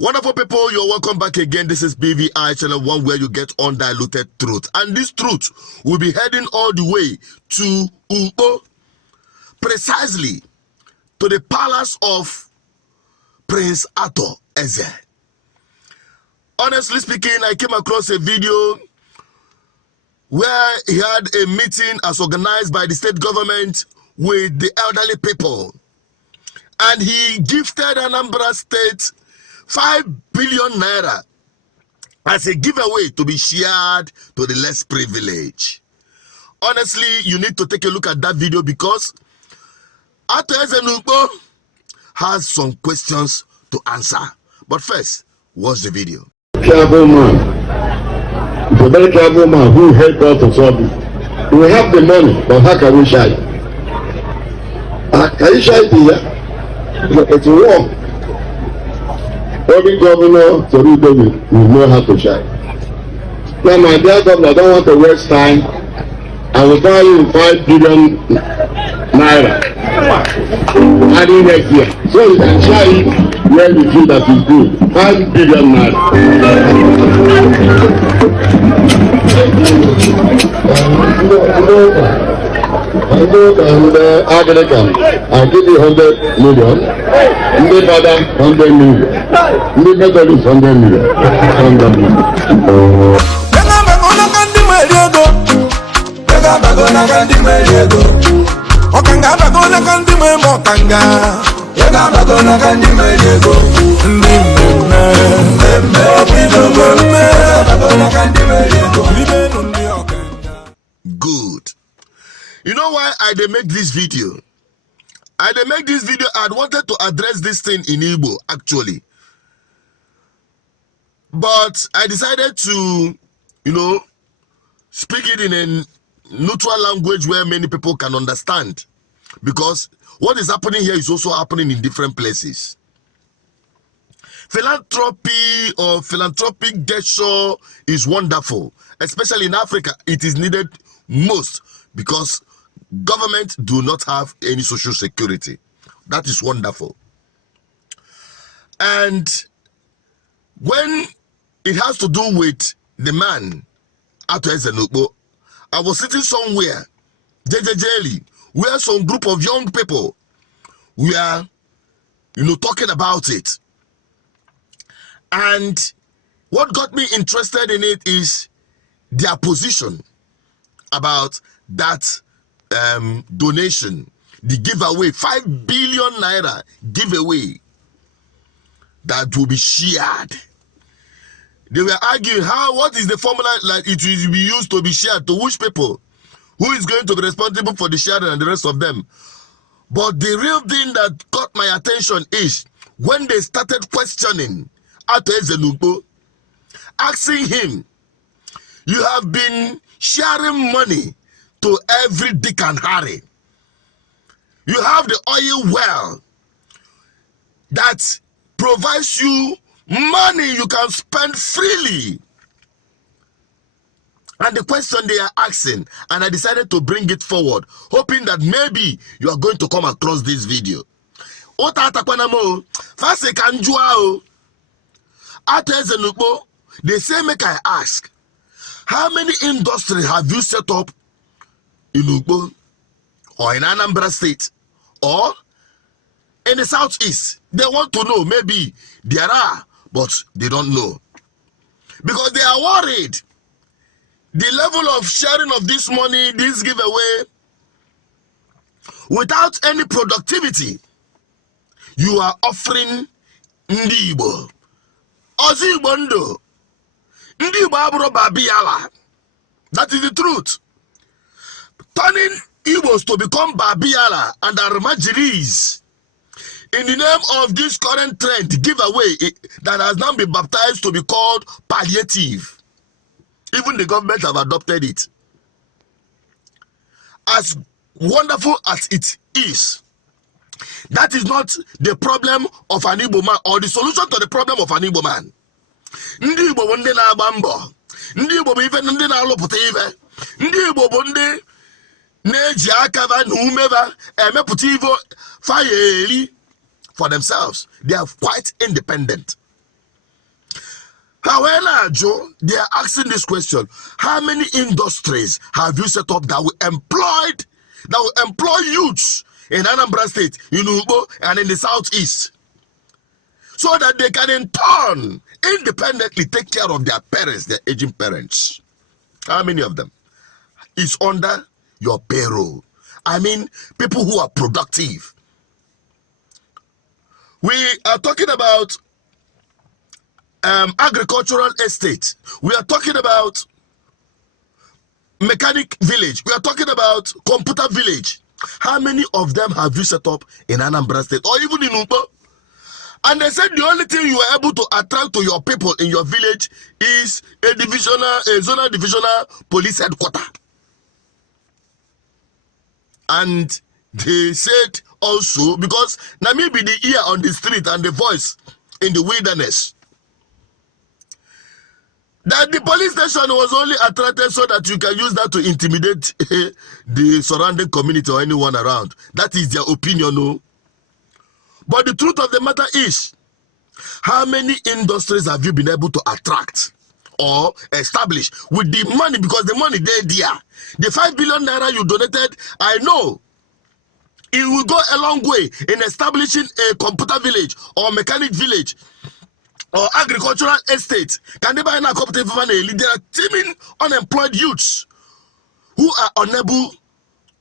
Wonderful people, you're welcome back again. This is BVI Channel 1, where you get undiluted truth. And this truth will be heading all the way to Umpo, precisely to the palace of Prince Arthur Eze. Honestly speaking, I came across a video where he had a meeting as organized by the state government with the elderly people. And he gifted Anambra State 5 billion naira as a giveaway to be shared to the less privileged. Honestly, you need to take a look at that video because Arthur Eze has some questions to answer. But first, watch the video. Travel man, it's a very travel man who helped us to solve it. We have the money, but how can we shy? Can you shy here? It's a war. Every governor to read them will know how to shine. Now, my dear governor, I don't want to waste time. I will buy you 5 billion naira adding next year, so you can shine where you feel that is good. 5 billion naira. And African, I'll give you 100 million. Ndị father 100 million. Ndị Methodist 100 million. 100 million. Good. You know why I dey make this video? I wanted to address this thing in Igbo, actually. But I decided to, speak it in a neutral language where many people can understand. Because what is happening here is also happening in different places. Philanthropy or philanthropic gesture is wonderful. Especially in Africa, it is needed most because government do not have any social security. That is wonderful. And when it has to do with the man, Arthur Eze, I was sitting somewhere, JJJly, where some group of young people were, talking about it. And what got me interested in it is their position about that donation, the giveaway, 5 billion naira giveaway that will be shared. They were arguing what is the formula that it will be used to be shared, to which people, who is going to be responsible for the sharing and the rest of them. But the real thing that caught my attention is when they started questioning Arthur Eze, asking him, you have been sharing money to every Dick and Harry. You have the oil well that provides you money you can spend freely. And the question they are asking, and I decided to bring it forward, hoping that maybe you are going to come across this video. They say, make I ask, how many industries have you set up in Ugbo or in Anambra State or in the Southeast? They want to know. Maybe there are, but they don't know. Because they are worried. The level of sharing of this money, this giveaway, without any productivity, you are offering Ndigbo. Ozigbondo. Ndigbo abro babiyala. That is the truth. Turning Igbos to become babiyala and Armajiris in the name of this current trend, giveaway that has now been baptized to be called palliative. Even the government have adopted it. As wonderful as it is, that is not the problem of an Igbo man or the solution to the problem of an Igbo man. Ndị Igbo bụ ndị na-agba mbọ. Ndị Igbo bụ ife ndị na-alụpụta ife. Ndị Igbo bụ ndị na-eji akava na umeva emepụta ife fire for themselves. They are quite independent. However, Joe, they are asking this question: how many industries have you set up that will employ youths in Anambra State, in Ndigbo, and in the southeast, so that they can in turn independently take care of their parents, their aging parents? How many of them is under your payroll? I mean, people who are productive. We are talking about agricultural estate. We are talking about mechanic village. We are talking about computer village. How many of them have you set up in Anambra State or even in Ndigbo? And they said the only thing you are able to attract to your people in your village is a zonal divisional police headquarters. And they said also, because now maybe the ear on the street and the voice in the wilderness, that the police station was only attracted so that you can use that to intimidate the surrounding community or anyone around. That is their opinion, no? But the truth of the matter is, how many industries have you been able to attract or establish with the money? Because the money there. The 5 billion naira you donated, I know it will go a long way in establishing a computer village or mechanic village or agricultural estate. Can they buy a cooperative money? There are teeming unemployed youths who are unable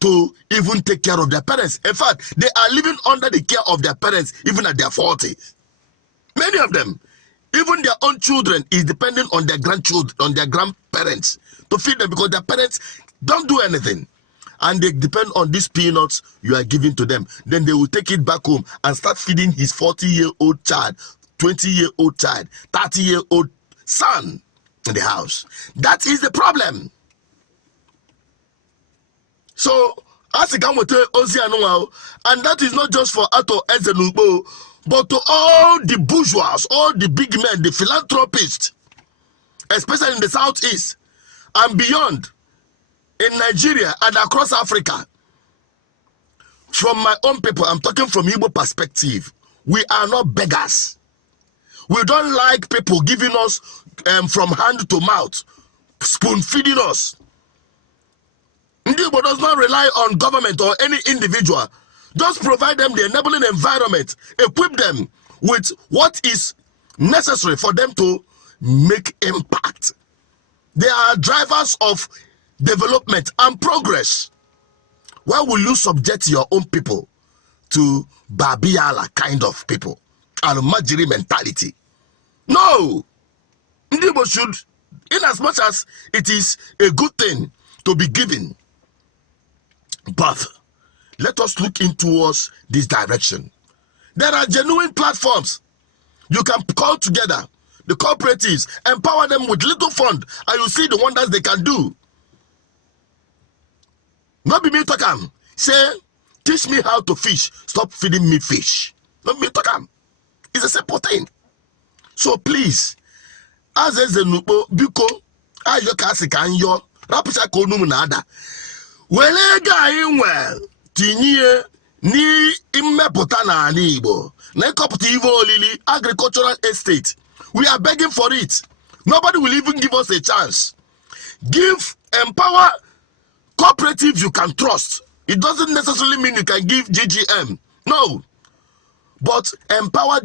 to even take care of their parents. In fact, they are living under the care of their parents even at their 40s. Many of them, even their own children, is depending on their grandchildren, on their grandparents to feed them, because their parents don't do anything. And they depend on these peanuts you are giving to them. Then they will take it back home and start feeding his 40-year-old child, 20-year-old child, 30-year-old son in the house. That is the problem. So, as a and that is not just for Ato Ezenugbo, but to all the bourgeois, all the big men, the philanthropists, especially in the southeast and beyond, in Nigeria and across Africa. From my own people, I'm talking from Igbo perspective, we are not beggars. We don't like people giving us from hand to mouth, spoon feeding us. Ndigbo does not rely on government or any individual. Just provide them the enabling environment, equip them with what is necessary for them to make impact. They are drivers of development and progress. Why will you subject your own people to Babiala kind of people and Majiri mentality? No! Ndigbo should, in as much as it is a good thing to be given, but let us look into this direction. There are genuine platforms. You can call together the cooperatives, empower them with little fund, and you see the wonders they can do. Not be me talk say, teach me how to fish, stop feeding me fish. Not me talk It's a simple thing. So please, as a nupo biko, ayo kasi kanyo, rapusha konum nada. Wele ga tinye ni imepota na ani Igbo na cooperative olili agricultural estate. We are begging for it. Nobody will even give us a chance. Empower cooperatives you can trust. It doesn't necessarily mean you can give GGM. No. But empower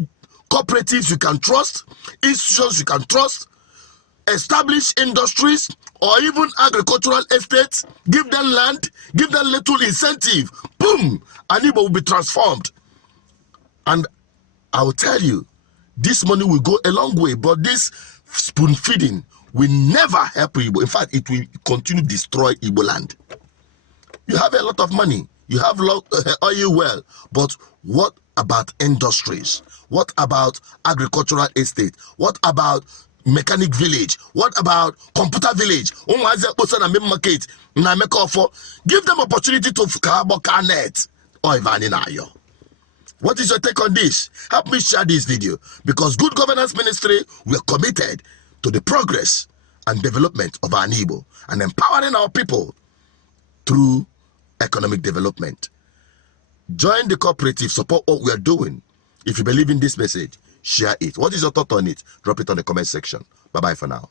cooperatives you can trust, institutions you can trust, establish industries or even agricultural estates, give them land, give them little incentive. Boom! Ndigbo will be transformed. And I will tell you, this money will go a long way, but this spoon feeding will never help Igbo. In fact, it will continue to destroy Igbo land. You have a lot of money, you have oil well, but what about industries? What about agricultural estate? What about mechanic village? What about computer village? Give them opportunity to net or Ivaninayo. What is your take on this? Help me share this video, because Good Governance Ministry, we are committed to the progress and development of our Ndigbo and empowering our people through economic development. Join the cooperative, support what we are doing. If you believe in this message, share it. What is your thought on it? Drop it on the comment section. Bye-bye for now.